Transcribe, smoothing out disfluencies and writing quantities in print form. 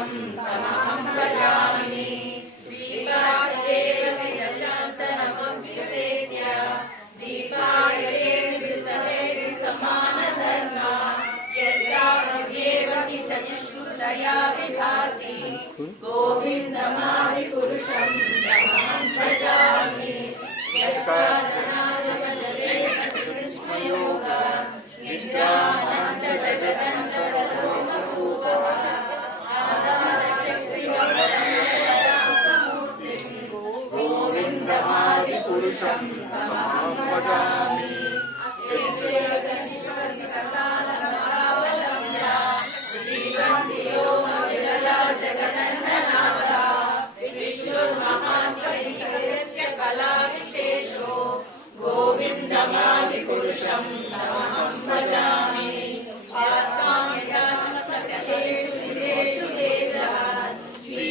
पुरुषं तमहं भजामि। दीपाच्चैव विदशासनमभ्यसेत्य दीपाय वितरे समानधर्मा यस्यास्येव विचक्षुतया विभाति गोविन्दमादिपुरुषं तमहं भजामि। कृष्णयोग नित्यानन्द जगदन्त सर्वभूतः आधारशक्तिमूर्तिं गोविन्दमादिपुरुषं तमहं